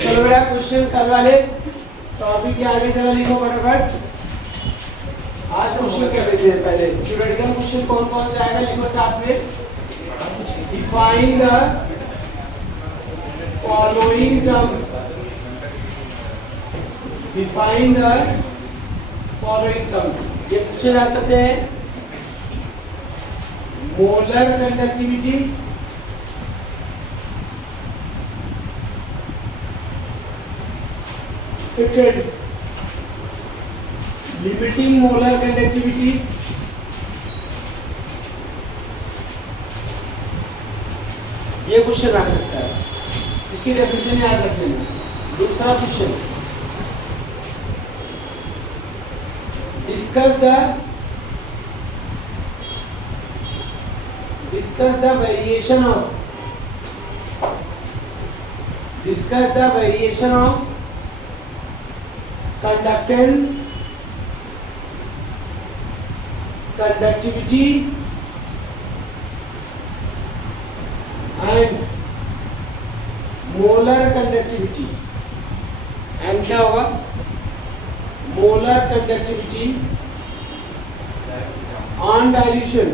चलो बेटा क्वेश्चन कल वाले टॉपिक के आगे जरा लिखो फटाफट। आज क्वेश्चन कर लेते हैं पहले। थ्योरेटिकल क्वेश्चन कौन कौन से आएगा लिखो साथ में। Define the following terms. Define the following terms. ये पूछे जा सकते हैं। Molar conductivity, second limiting molar conductivity, ये क्वेश्चन आ सकता है, इसकी डेफिनेशन याद रख लेना। दूसरा question, discuss the variation of conductance, conductivity and molar conductivity। and क्या होगा? molar conductivity on dilution,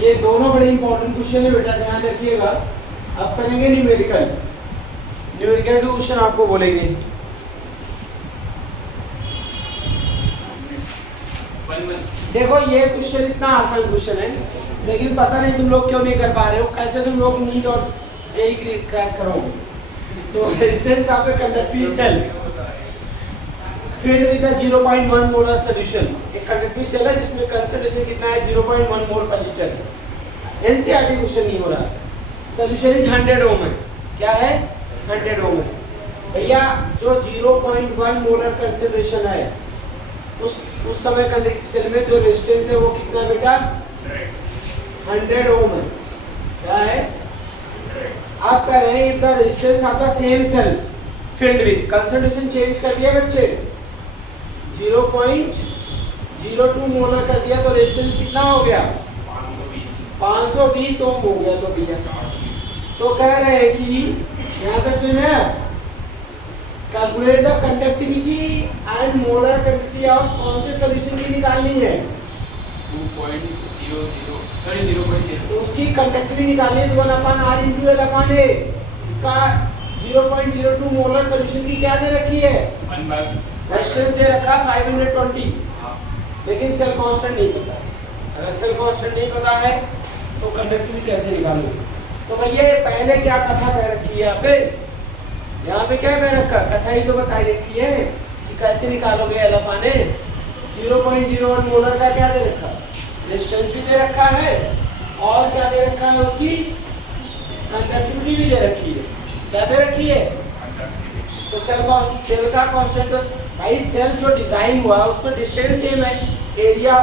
ये दोनों बड़े इंपॉर्टेंट क्वेश्चन है बेटा, ध्यान रखिएगा। अब करेंगे न्यूमेरिकल के क्वेश्चन आपको बोलेंगे। देखो ये क्वेश्चन इतना आसान क्वेश्चन है, लेकिन पता नहीं तुम लोग क्यों नहीं कर पा रहे हो। कैसे तुम लोग नीट और जेई क्रैक करोगे? तो रेजिस्टेंस आपका conductive cell filled with 0.1 molar solution. एक कंडक्टिव सेल है जिसमें कंसंट्रेशन कितना है? 0.1 मोल पर लीटर। एनसीईआरटी क्वेश्चन नहीं हो रहा। सॉल्यूशन इज 100 ओम है। क्या है? 100 ओम है भैया। जो 0.1 मोलर कंसंट्रेशन है उस समय कंडक्टिव सेल में जो रेजिस्टेंस है वो कितना बेटा? 100 ओम है। क्या है? आप कह रहे हैं the resistance of the same cell filled with, concentration change कर दिया बच्चे, 0.02 मोलर कर दिया तो रेजिस्टेंस कितना हो गया? 520 ओम हो गया। तो भैया तो कह रहे हैं कि यहाँ तक सुने, calculate the conductivity and molar conductivity of कौन से सॉल्यूशन की निकालनी है? 0.0 तो उसकी कंडक्टिविटी निकालनी है 1/r × L/A। इसका 0.02 मोलर सॉल्यूशन की क्या दे रखी है? रेजिस्टेंस दे रखा 520, लेकिन सेल कांस्टेंट नहीं पता। अगर सेल कांस्टेंट नहीं पता है तो कंडक्टिविटी कैसे निकालोगे? तो भैया पहले क्या कथा कह रखी है यहाँ पे क्या कह रखा? कथा ही तो बताई रखी है कि कैसे निकालोगे L/A। 0.01 मोलर का क्या दे रखा? रेजिस्टेंस भी दे रखा है और क्या दे रखा है? उसकी कंडक्टिविटी भी दे रखी है। क्या दे रखी है? तो सेल का कांस्टेंट, भाई सेल जो डिजाइन हुआ उस पर डिस्टेंस सेम है, एरिया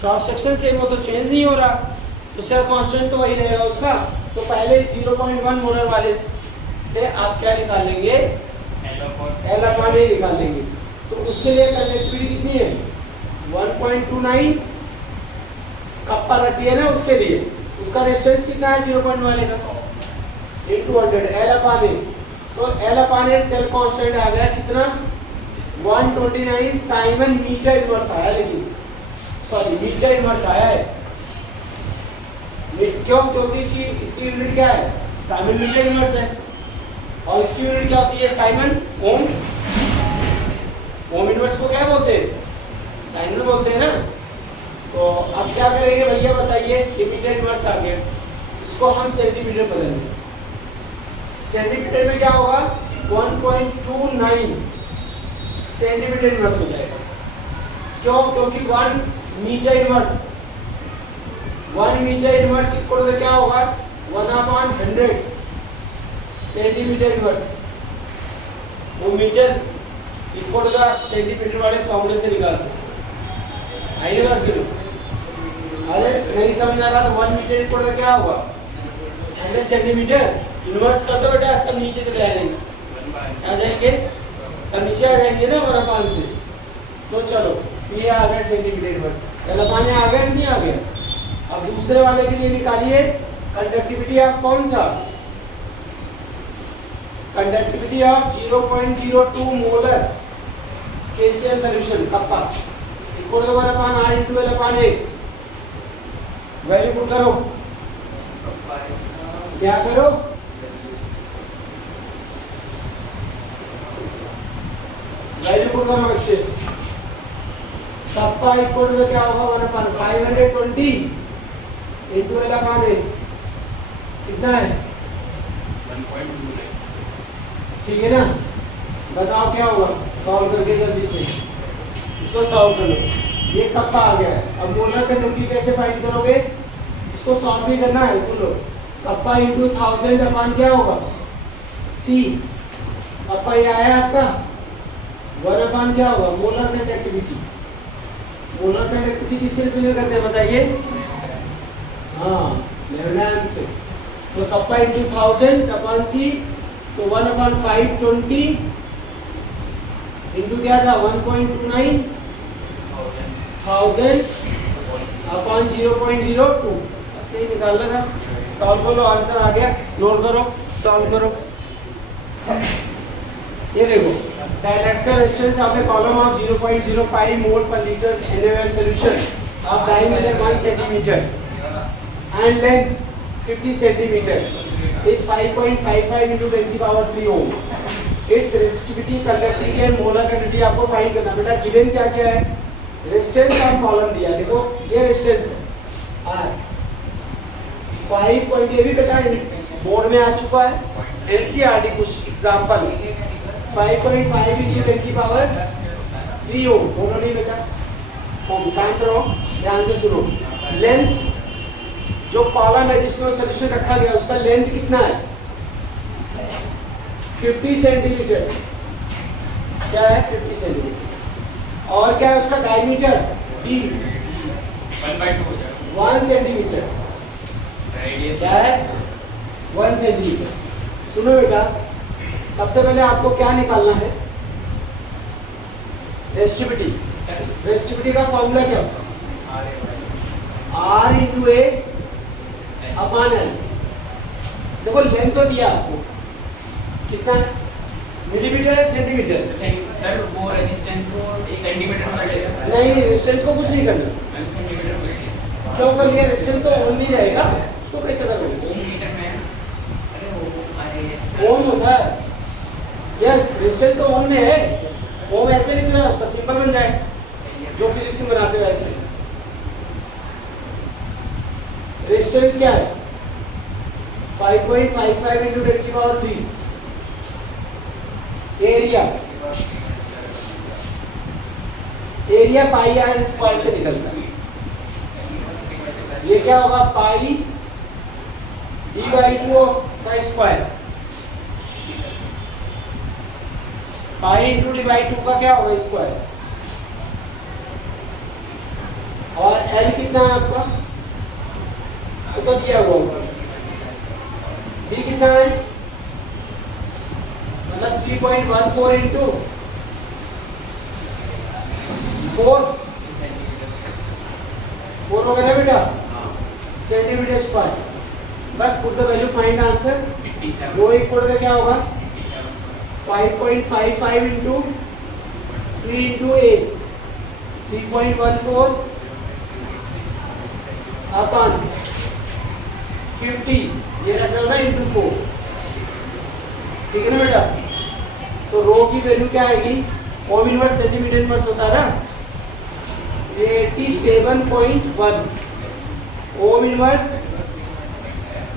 क्रॉस सेक्शन सेम हो तो चेंज नहीं हो रहा, तो सेल कांस्टेंट तो वही रहेगा उसका। तो पहले 0.1 मोलर वाले से आप क्या निकाल लेंगे? L/A निकाल लेंगे। तो उसके लिए कंडक्टिविटी कितनी है? 1.29 कप पर रखी है ना, उसके लिए उसका रेजिस्टेंस कितना है? 0.1 का into 100 L/A। तो L/A सेल कांस्टेंट आ गया कितना? 129 साइमन मीटर इनवर्स आया, लेकिन सॉरी मीटर इनवर्स आया है। क्यों? क्योंकि इसकी यूनिट क्या है? साइमन मीटर इनवर्स है। और इसकी यूनिट क्या होती है? साइमन ओम। ओम इनवर्स को क्या बोलते हैं? साइमन बोलते हैं ना। तो अब क्या करेंगे भैया बताइए? ये मीटर इनवर्स आ गया, इसको हम सेंटीमीटर बदलेंगे। सेंटीमीटर में क्या होगा? 1.29 सेंटीमीटर इनवर्स हो जाएगा। क्यों? क्योंकि 1 मीटर इनवर्स इक्वल टू क्या होगा? 1/100 सेंटीमीटर इनवर्स। वो metre equal to the centimetre वाले फॉर्मूले से निकाल सकते हैं। आइए शुरू। अरे नहीं समझ आ रहा तो 1 मीटर इक्वल टू क्या होगा? 100 सेंटीमीटर। इनवर्स कर दो बेटा, सब नीचे चले आएंगे। आ जाएंगे सब नीचे आ जाएंगे ना 1/5 से। तो चलो ये आ गया सेंटीमीटर इनवर्स। पहला पानी आ गया कि नहीं आ गया? अब दूसरे वाले के लिए निकालिए कंडक्टिविटी ऑफ कौन सा? Conductivity of 0.02 molar KCl solution kappa equal to 1/r into L upon A। Value put करो, क्या करो? वैल्यू पुट करो बच्चे। कप्पा इक्वल टू क्या होगा? 1/520 into L upon A कितना है? 1.29। ठीक है ना? बताओ क्या होगा? सॉल्व करके जल्दी से इसको सॉल्व कर लो। ये कप्पा आ गया है। अब मोलर कंडक्टिविटी कैसे फाइंड करोगे? इसको सॉल्व भी करना है। सुन लो, कप्पा इंटू 1000 अपान क्या होगा? C। कप्पा ये आया आपका 1 अपान क्या होगा? Molar conductivity. मोलर कंडक्टिविटी किससे रिप्रेजेंट करते हैं बताइए? हाँ, लैम्डा से। तो कप्पा इंटू 1000 अपान C, तो 1/520 इंटू क्या था? 1.29 1000 अपॉन 0.02 ऐसे ही निकालना था। सॉल्व कर लो, आंसर आ गया। नोट करो, सॉल्व करो। ये देखो, dielectric resistance of A column of 0.05 मोल पर litre NaOH solution of diameter 1 centimetre and length 50 centimetre is 5.55 into 10⁻³ ohm। It's resistivity, conductivity and molar conductivity आपको फाइंड करना। बेटा गिवन क्या क्या है? रेजिस्टेंस ऑफ कॉलम दिया, देखो ये रेजिस्टेंस है R 5 पॉइंट, ये भी बेटा बोर्ड में आ चुका है। NCERT कुछ एग्जांपल 5.5 into 10⁻³ ओम, बोलो नहीं बेटा? ओम, शांत रहो, ध्यान से सुनो। लेंथ, जो कॉलम है जिसमें सॉल्यूशन रखा गया उसका लेंथ कितना है? 50 सेंटीमीटर। क्या है? 50 सेंटीमीटर। और क्या है उसका डायमीटर? D 1 centimetre. क्या है? 1 सेंटीमीटर। सुनो बेटा, सबसे पहले आपको क्या निकालना है? रेजिस्टिविटी। रेजिस्टिविटी का फॉर्मूला क्या होता है? R into A upon L। देखो लेंथ तो दिया आपको, कितना है? मिलीमीटर है सेंटीमीटर? सर वो रेजिस्टेंस को सेंटीमीटर में रखेगा। नहीं, रेजिस्टेंस को कुछ नहीं करना। सेंटीमीटर में रखेगा। क्यों कर लिया? रेजिस्टेंस तो ओम नहीं रहेगा, उसको कैसे करोगे? ओम मीटर में, अरे वो, अरे ओम होता है। यस, रेजिस्टेंस तो ओम में है। ओम ऐसे लिख रहा है, उसका सिंबल बन जाए जो फिजिक्स में बनाते हो ऐसे। रेजिस्टेंस क्या है? 5.55 into 10⁻³। Area, area pi r square से निकलता है। ये क्या होगा? पाई d/2 का स्क्वायर। पाई इंटू d/2 का क्या होगा? स्क्वायर। और L कितना है आपका? तो दिया हुआ होगा। B कितना है? मतलब 3.14 इंटू 4 होगा ना बेटा? Centimetre square. बस put the value, find answer. Rho equal to क्या होगा? 5.55 इंटू 3 इंटू 8 3.14 अपॉन 50, ये रखना होगा इंटू 4। ठीक है ना बेटा? तो रो की वैल्यू क्या आएगी? ओम इनवर्स सेंटीमीटर इनवर्स होता है ना, 87.1 ओम इनवर्स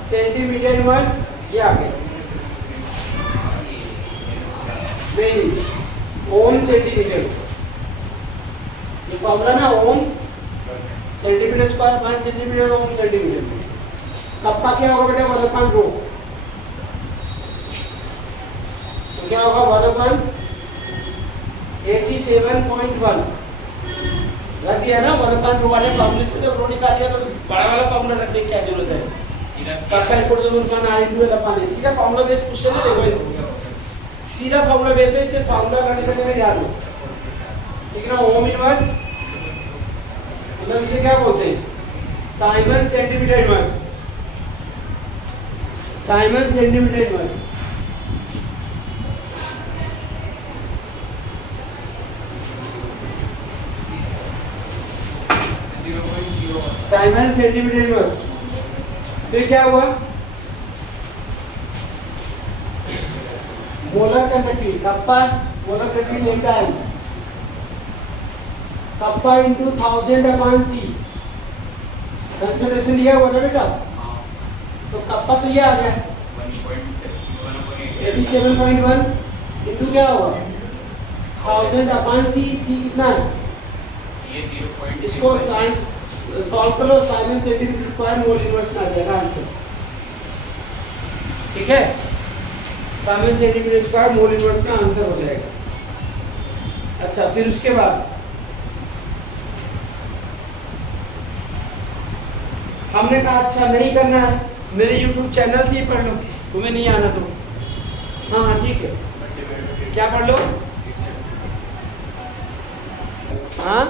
सेंटीमीटर इनवर्स, ये आ गया। नहीं, ओम सेंटीमीटर, ये फॉर्मूला ना, ohm centimetre square by centimetre ohm centimetre. Kappa क्या होगा बेटा? 1/रो। तो क्या होगा? 1/87.1 रख दिया ना 1/रो वाले फॉर्मूले से। जब रो निकाल दिया तो बड़ा वाला फॉर्मूला रखने की क्या जरूरत है? Kappa equal to 1/r into L upon A। सीधा फॉर्मूला बेस्ड क्वेश्चन है। देखो सीधा फॉर्मूला बेस्ड है, इसे फॉर्मूला करने में ध्यान दो। ठीक है ना? ओम इनवर्स मतलब इसे क्या बोलते हैं? Simon centimetre inverse. Simon centimetre inverse. Simon centimetre inverse. फिर क्या हुआ? Molar conductivity kappa, molar conductivity लेटा है कप्पा इंटू 1000 अपॉन सी। कंसंट्रेशन दिया हुआ ना बेटा, तो कप्पा तो ये आ गया 87.1 इंटू क्या हुआ 1000 अपॉन सी। सी कितना है? इसको सॉल्व करो, Simon centimetre square mole inverse में आ जाएगा आंसर। ठीक है, Simon centimetre square mole inverse का आंसर हो जाएगा। अच्छा, फिर उसके बाद हमने कहा अच्छा नहीं करना है, मेरे YouTube चैनल से ही पढ़ लो, तुम्हें नहीं आना तो। हाँ हाँ ठीक है, क्या पढ़ लो? हाँ